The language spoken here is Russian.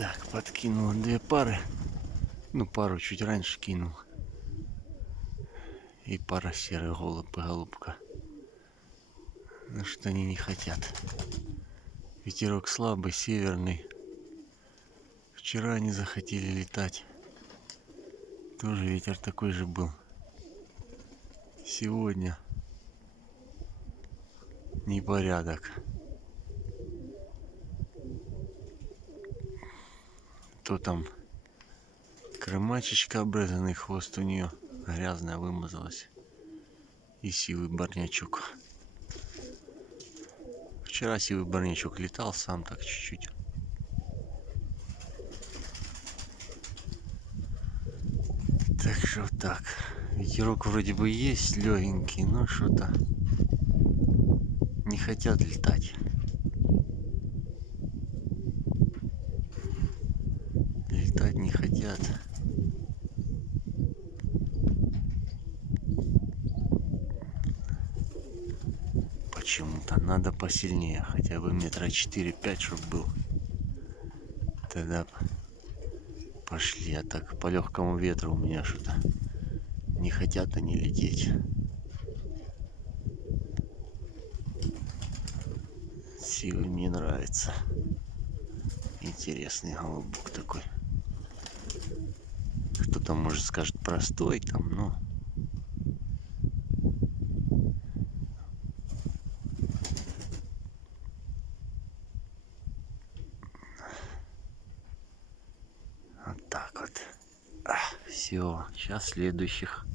Так, подкинул две пары. Ну, пару чуть раньше кинул. И пара серых голубь и голубка. Ну что они не хотят. Ветерок слабый, северный. Вчера они захотели летать. Тоже ветер такой же был. Сегодня непорядок. То там крымачечка обрезанный, хвост у нее грязная вымазалась. И сивый барнячок. Вчера сивый барнячок летал сам так чуть-чуть. Так что так. Ветерок вроде бы есть легенький, но что-то не хотят летать. Летать не хотят. Почему-то надо посильнее, хотя бы метра 4-5, чтобы был. Тогда пошли, а так по легкому ветру у меня что-то не хотят они лететь. Сивый мне нравится. Интересный голубок такой. Кто-то может скажет простой там, но вот так вот. Все, сейчас следующих